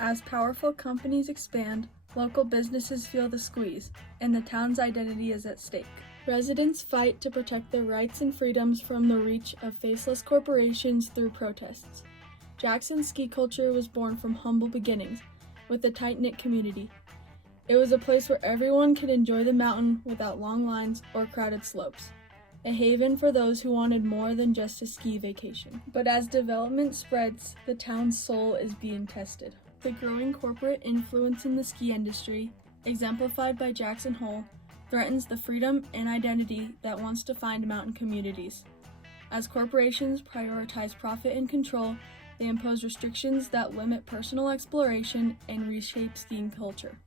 As powerful companies expand, local businesses feel the squeeze, and the town's identity is at stake. Residents fight to protect their rights and freedoms from the reach of faceless corporations through protests. Jackson's ski culture was born from humble beginnings, with a tight-knit community. It was a place where everyone could enjoy the mountain without long lines or crowded slopes, a haven for those who wanted more than just a ski vacation. But as development spreads, the town's soul is being tested. The growing corporate influence in the ski industry, exemplified by Jackson Hole, threatens the freedom and identity that once defined mountain communities. As corporations prioritize profit and control, they impose restrictions that limit personal exploration and reshape skiing culture.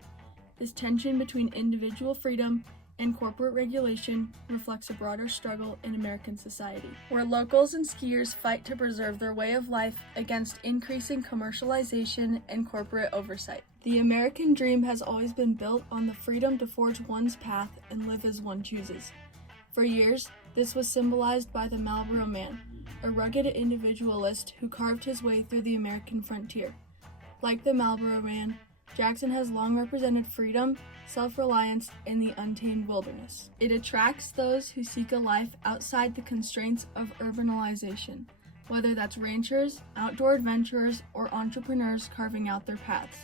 This tension between individual freedom and corporate regulation reflects a broader struggle in American society, where locals and skiers fight to preserve their way of life against increasing commercialization and corporate oversight. The American dream has always been built on the freedom to forge one's path and live as one chooses. For years, this was symbolized by the Marlboro Man, a rugged individualist who carved his way through the American frontier. Like the Marlboro Man, Jackson has long represented freedom, self-reliance, and the untamed wilderness. It attracts those who seek a life outside the constraints of urbanization, whether that's ranchers, outdoor adventurers, or entrepreneurs carving out their paths.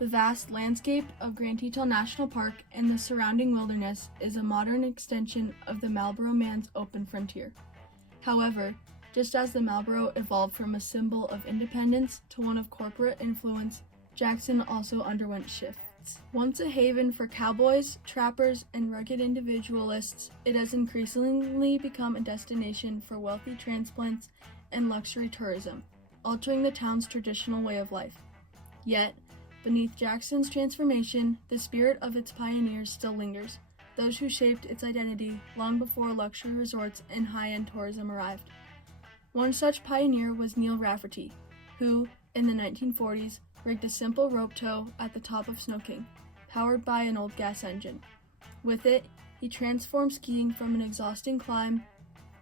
The vast landscape of Grand Teton National Park and the surrounding wilderness is a modern extension of the Marlboro Man's open frontier. However, just as the Marlboro evolved from a symbol of independence to one of corporate influence, Jackson also underwent shifts. Once a haven for cowboys, trappers, and rugged individualists, it has increasingly become a destination for wealthy transplants and luxury tourism, altering the town's traditional way of life. Yet, beneath Jackson's transformation, the spirit of its pioneers still lingers, those who shaped its identity long before luxury resorts and high-end tourism arrived. One such pioneer was Neil Rafferty, who, in the 1940s, rigged a simple rope tow at the top of Snow King, powered by an old gas engine. With it, he transformed skiing from an exhausting climb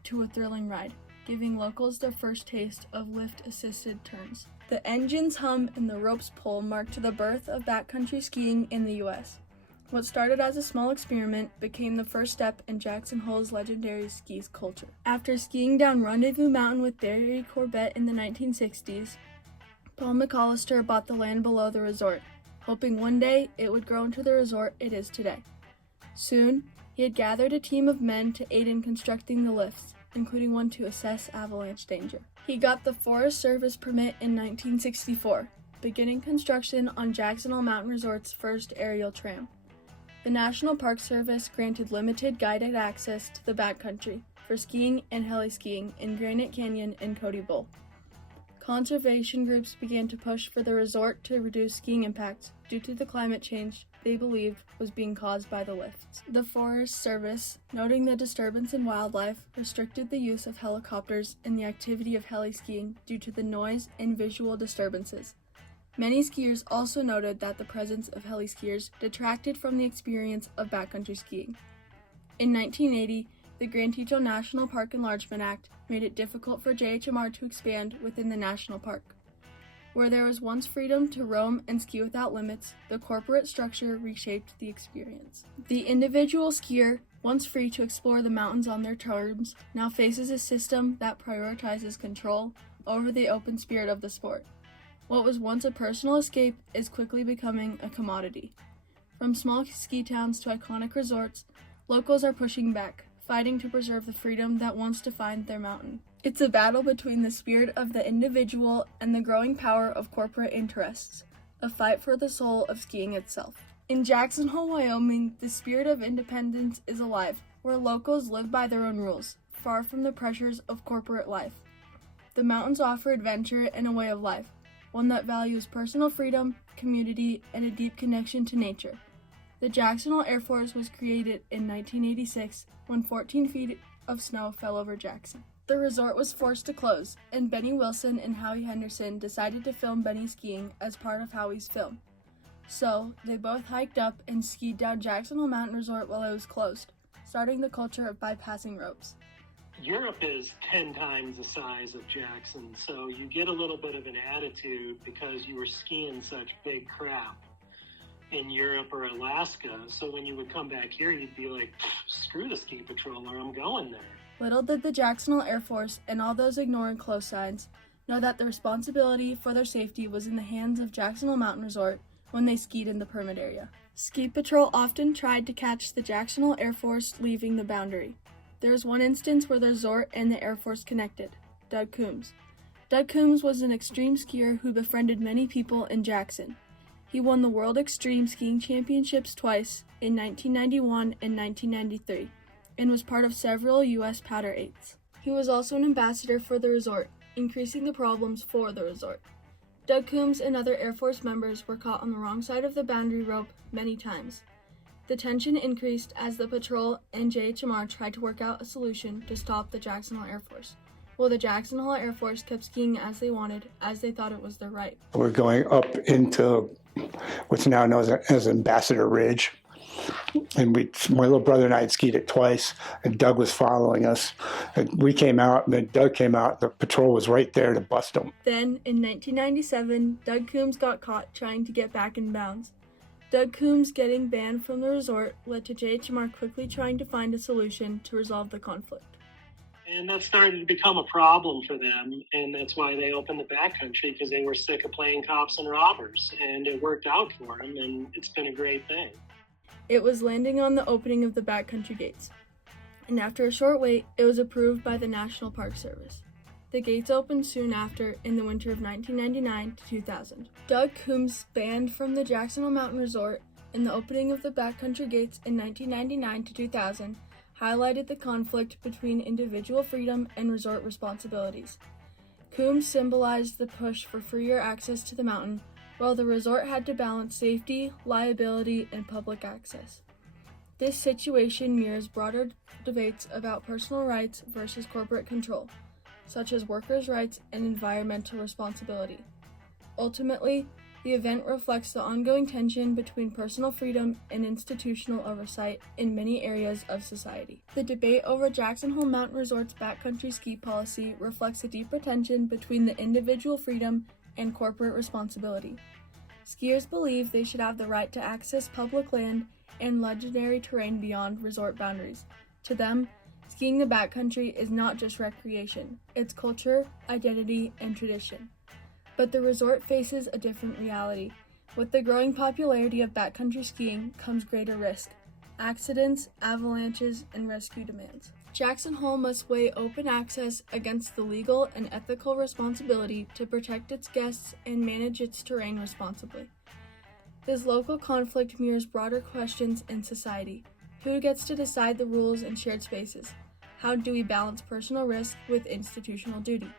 to a thrilling ride, giving locals their first taste of lift-assisted turns. The engine's hum and the rope's pull marked the birth of backcountry skiing in the U.S. What started as a small experiment became the first step in Jackson Hole's legendary ski culture. After skiing down Rendezvous Mountain with Barry Corbett in the 1960s, Paul McAllister bought the land below the resort, hoping one day it would grow into the resort it is today. Soon, he had gathered a team of men to aid in constructing the lifts, including one to assess avalanche danger. He got the Forest Service permit in 1964, beginning construction on Jackson Hole Mountain Resort's first aerial tram. The National Park Service granted limited guided access to the backcountry for skiing and heli-skiing in Granite Canyon and Cody Bowl. Conservation groups began to push for the resort to reduce skiing impacts due to the climate change they believed was being caused by the lifts. The Forest Service, noting the disturbance in wildlife, restricted the use of helicopters in the activity of heli-skiing due to the noise and visual disturbances. Many skiers also noted that the presence of heli-skiers detracted from the experience of backcountry skiing. In 1980, the Grand Teton National Park Enlargement Act made it difficult for JHMR to expand within the national park. Where there was once freedom to roam and ski without limits, the corporate structure reshaped the experience. The individual skier, once free to explore the mountains on their terms, now faces a system that prioritizes control over the open spirit of the sport. What was once a personal escape is quickly becoming a commodity. From small ski towns to iconic resorts, locals are pushing back, fighting to preserve the freedom that once defined their mountain. It's a battle between the spirit of the individual and the growing power of corporate interests, a fight for the soul of skiing itself. In Jackson Hole, Wyoming, the spirit of independence is alive, where locals live by their own rules, far from the pressures of corporate life. The mountains offer adventure and a way of life, one that values personal freedom, community, and a deep connection to nature. The Jackson Hole Air Force was created in 1986 when 14 feet of snow fell over Jackson. The resort was forced to close, and Benny Wilson and Howie Henderson decided to film Benny skiing as part of Howie's film. So, they both hiked up and skied down Jackson Hole Mountain Resort while it was closed, starting the culture of bypassing ropes. Europe is 10 times the size of Jackson, so you get a little bit of an attitude because you were skiing such big crap in Europe or Alaska. So when you would come back here, you'd be like, screw the ski patroller, I'm going there. Little did the Jackson Hole Air Force and all those ignoring close signs know that the responsibility for their safety was in the hands of Jackson Hole Mountain Resort when they skied in the permit area. Ski patrol often tried to catch the Jackson Hole Air Force leaving the boundary. There was one instance where the resort and the Air Force connected, Doug Coombs. Doug Coombs was an extreme skier who befriended many people in Jackson. He won the World Extreme Skiing Championships twice in 1991 and 1993 and was part of several U.S. Powder 8s. He was also an ambassador for the resort, increasing the problems for the resort. Doug Coombs and other Air Force members were caught on the wrong side of the boundary rope many times. The tension increased as the patrol and JHMR tried to work out a solution to stop the Jackson Hole Air Force, while the Jackson Hole Air Force kept skiing as they wanted, as they thought it was their right. We're going up into what's now known as Ambassador Ridge. And my little brother and I had skied it twice, and Doug was following us. And we came out, and then Doug came out. The patrol was right there to bust him. Then, in 1997, Doug Coombs got caught trying to get back in bounds. Doug Coombs getting banned from the resort led to JHMR quickly trying to find a solution to resolve the conflict. And that started to become a problem for them, and that's why they opened the backcountry, because they were sick of playing cops and robbers, and it worked out for them, and it's been a great thing. It was landing on the opening of the backcountry gates, and after a short wait, it was approved by the National Park Service. The gates opened soon after in the winter of 1999 to 2000. Doug Coombs banned from the Jackson Hole Mountain Resort and the opening of the backcountry gates in 1999 to 2000 highlighted the conflict between individual freedom and resort responsibilities. Coombs symbolized the push for freer access to the mountain, while the resort had to balance safety, liability, and public access. This situation mirrors broader debates about personal rights versus corporate control, such as workers' rights and environmental responsibility. Ultimately, the event reflects the ongoing tension between personal freedom and institutional oversight in many areas of society. The debate over Jackson Hole Mountain Resort's backcountry ski policy reflects a deeper tension between the individual freedom and corporate responsibility. Skiers believe they should have the right to access public land and legendary terrain beyond resort boundaries. To them, skiing the backcountry is not just recreation, it's culture, identity, and tradition. But the resort faces a different reality. With the growing popularity of backcountry skiing comes greater risk, accidents, avalanches, and rescue demands. Jackson Hole must weigh open access against the legal and ethical responsibility to protect its guests and manage its terrain responsibly. This local conflict mirrors broader questions in society. Who gets to decide the rules in shared spaces? How do we balance personal risk with institutional duty?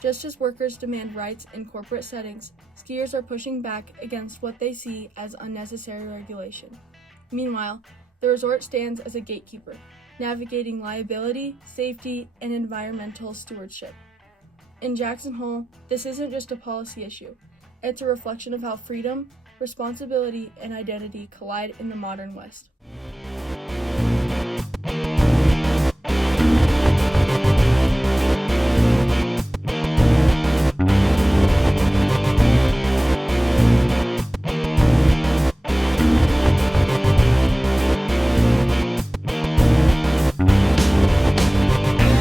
Just as workers demand rights in corporate settings, skiers are pushing back against what they see as unnecessary regulation. Meanwhile, the resort stands as a gatekeeper, navigating liability, safety, and environmental stewardship. In Jackson Hole, this isn't just a policy issue. It's a reflection of how freedom, responsibility, and identity collide in the modern West.